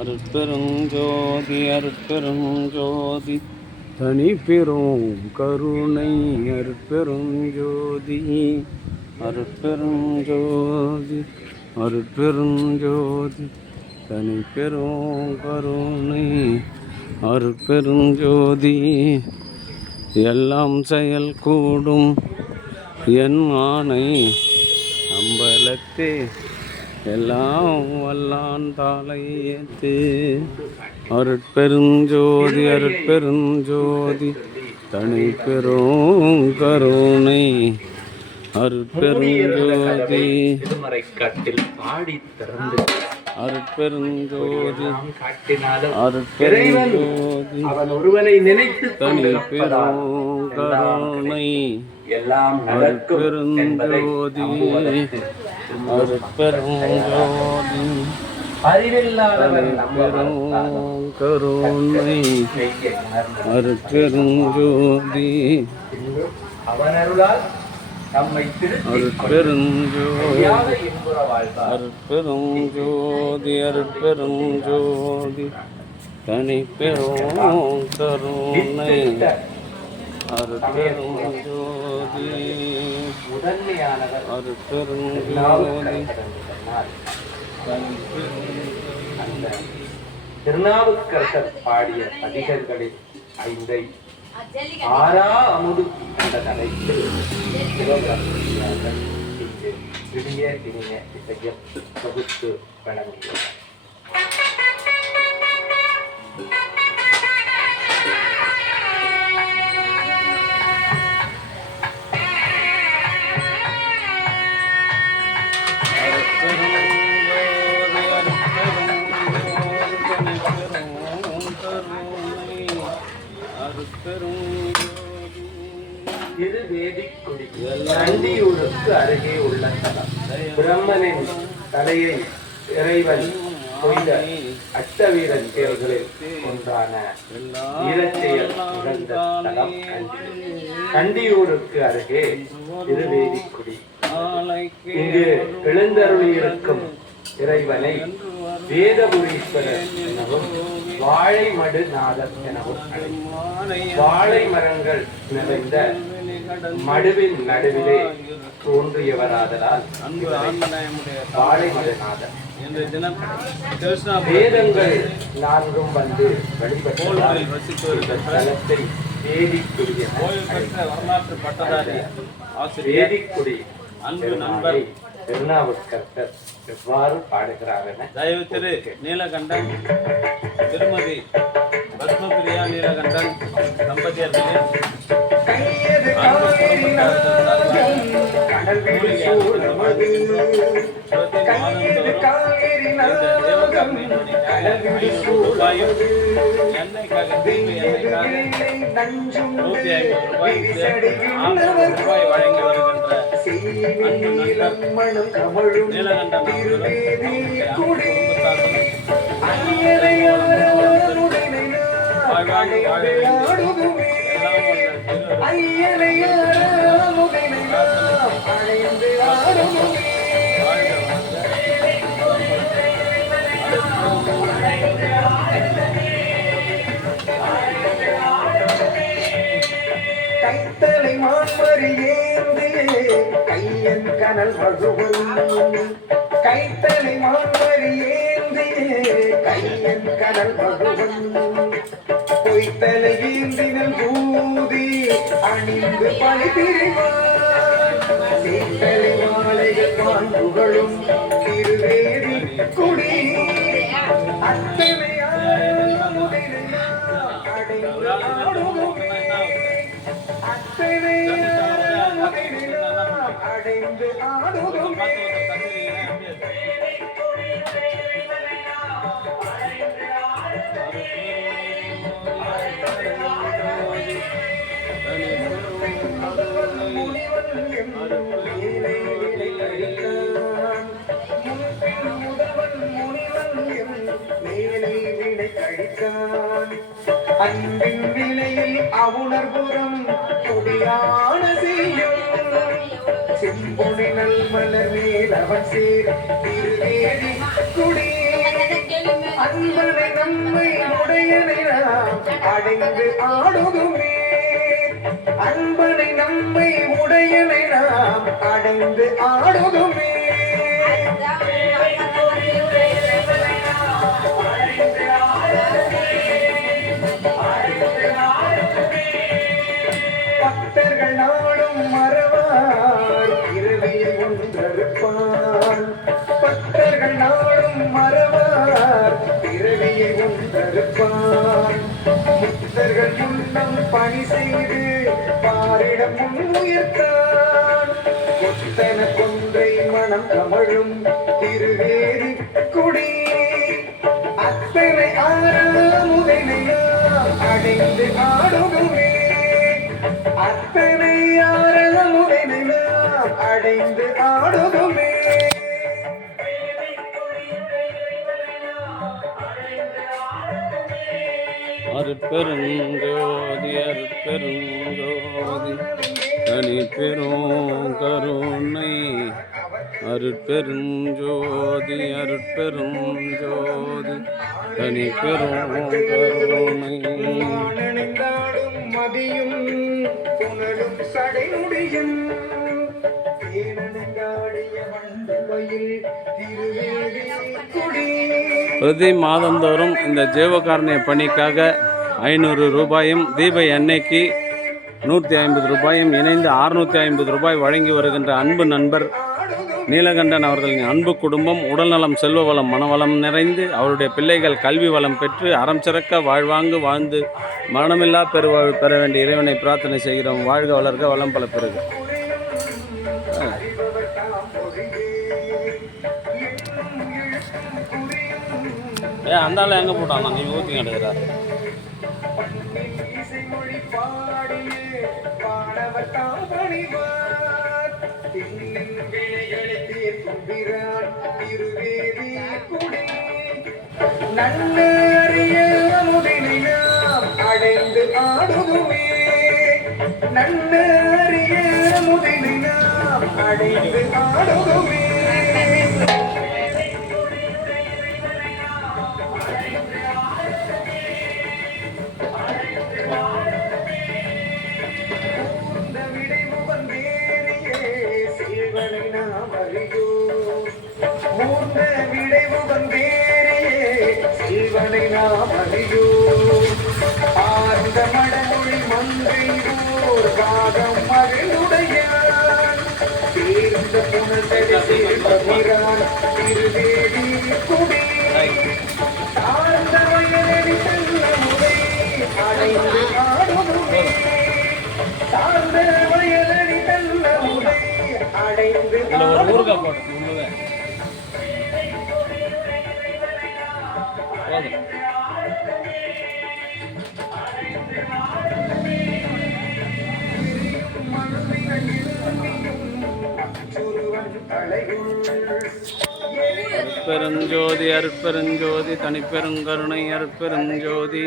அருட்பெருஞ்சோதி அருட்பெருஞ்சோதி தனிப்பெரும் கருணை அருட்பெருஞ்சோதி அருட்பெருஞ்சோதி அருட்பெருஞ்சோதி தனிப்பெரும் கருணை அருட்பெருஞ்சோதி எல்லாம் செயல் கூடும் என் ஆணை அம்பலத்தே எல்லாம் வல்லான் தாளை ஏத்து அருட்பெருஞ்சோதி அருட்பெருஞ்சோதி தனி பெரும் கருணை அருட்பெருஞ்சோதி அருட்பெருஞ்சோதி அருட்பெருஞ்சோதி தனி பெரும் கருணை அருட்பெருஞ்சோதி அருட்பெருஞ்சோதி பெரும் கருணை அருட்பெருஞ்சோதி அருட்பெருஞ்சோதி அருட்பெருஞ்சோதி அருட்பெருஞ்சோதி தனி பெரும் கருணை அருட்பெருஞ்சோதி அருட்பெருஞ்சோதி திருநாவுக்கரசர் பாடிய பதிகங்களில் 5 ஆறா அமுது என்ற தலைப்பில் விடிய இனிய இசையம் தொகுத்து வழங்குகிறார். நந்தியூருக்கு அருகே உள்ள தலம். பிரம்மனின் தலையை இறைவன் கொய்த அட்டவீரன் செயல்களில் ஒன்றான வீரச்செயல் நிகழ்ந்த தலம் கண்டியூருக்கு அருகே திருவேதிக்குடி. இங்கு எழுந்தருளியிருக்கும் இறைவனை வேதபுரீஸ்வரர் எனவும் வாழைமடு நாதர் எனவும் வாழை மரங்கள் நிறைந்த மடுவின் நடுவிலே தோன்றியவராதலால் வாழைமடு நாதர். வேதங்கள் 4 வந்து வழிபட்டதால் தலத்தை வேதிக்குடி வேதிக்குடி அன்பு நண்பர் திருநாவுக்கரசர் எவ்வாறு பாடுகிறார் என தயவு திரு நீலகண்டன் திருமதி பத்மபிரியா நீலகண்டன் தம்பதியர்களே ரூபாய் வழங்கி வருகின்ற கைத்தலை மான்மறியேந்தியே கையன் கனல் மகுவன் கைத்தலை மான்மறியேந்தியே கையன் கனல் மகுவன் பொய்த்தலை ஏந்தினல் ஊதி அணிந்து பழி திரிவான் சீத்தலை மாலைகள் பான்புகளும் திருவேதி குடி அத்தனை அடைந்து ஆடுதுமே அன்பின் விலையில் அவுணர்புறம் கொடியான செய்யும் செம்பொனை நல்மலர் மேல் அவன் சேர் திருவேதி குடி அன்பனை நம்மை உடையனை நாம் அடைந்து ஆடுதுமே. அன்பனை நம்மை உடையனை நாம் அடைந்து ஆடுதுமே. பக்தர்கள் நாடும் மறவார் இரவியை ஒன்றறுப்பான். பக்தர்கள் நாடும் மறவார் இரவியை ஒன்றறுப்பான். முக்தர்கள் முன்னம் பணி செய்து பாரிடம் முன்னுயர்த்தான். கொத்தன கொன்றை மனம் கமழும் திருவேதி குடி. அத்தனை ஆறாமுதனை நாம் அடைந்து ஆடுதுமே. அத்தனை ஆறாமுதனை நாம் அடைந்து ஆடுதுமே. அருட்பெருஞ்சோதி அருட்பெருஞ்சோதி தனி பெரும் கருணை. அருட்பெருஞ்சோதி அருட்பெருஞ்சோதி தனி பெரும் கருணை. நினைந்தாடும் மதியும் புனலும் சடைமுடியும் தேனங்காடிய வண்டுமையில் திருவேதி குடி. பிரதி மாதந்தோறும் இந்த ஜீவகாருண்ய பணிக்காக 500 ரூபாயும் தீப எண்ணெய்க்கு 150 ரூபாயும் இணைந்து 650 ரூபாய் வழங்கி வருகின்ற அன்பு நண்பர் நீலகண்டன் அவர்களின் அன்பு குடும்பம் உடல்நலம் செல்வ வளம் மனவளம் நிறைந்து அவருடைய பிள்ளைகள் கல்வி வளம் பெற்று அறம் சிறக்க வாழ்ந்து மரணமில்லா பெருவாழ்வு பெற வேண்டிய இறைவனை பிரார்த்தனை செய்கிறோம். வாழ்க வளர்க வளம் பல பெறுக. அந்த ஆள் எங்கே போட்டான்? நீ ஊற்றி கிடையாது. இசைமொழி பாடியே பாடவர் தாம் பணிவார். வினைகளை தீர்க்கும் பிரான் திருவேதி குடி. நன்னறிய அமுதினை நாம் அடைந்து ஆடுதுமே. நன்னறிய அமுதினை நாம் அடைந்து ஆடுதுமே. மூர்த்த விளைவு வந்தேரியே சிவனை நாம் அறியோம். ஆர்ந்த மடமொழி மங்கை ஓர் காகம் மகிழ்வுடையான். சேர்ந்த புனர்தரி சேர்பகிறான் திருவேதி குடி. சார்ந்த வயலடி செல்ல முறை அடைந்து ஆடுதுமே. சார்ந்த வயலடி செல்ல முறை அடைந்து அருட்பெருஞ்சோதி அருட்பெருஞ்சோதி தனிப்பெருங்கருணை அருட்பெருஞ்சோதி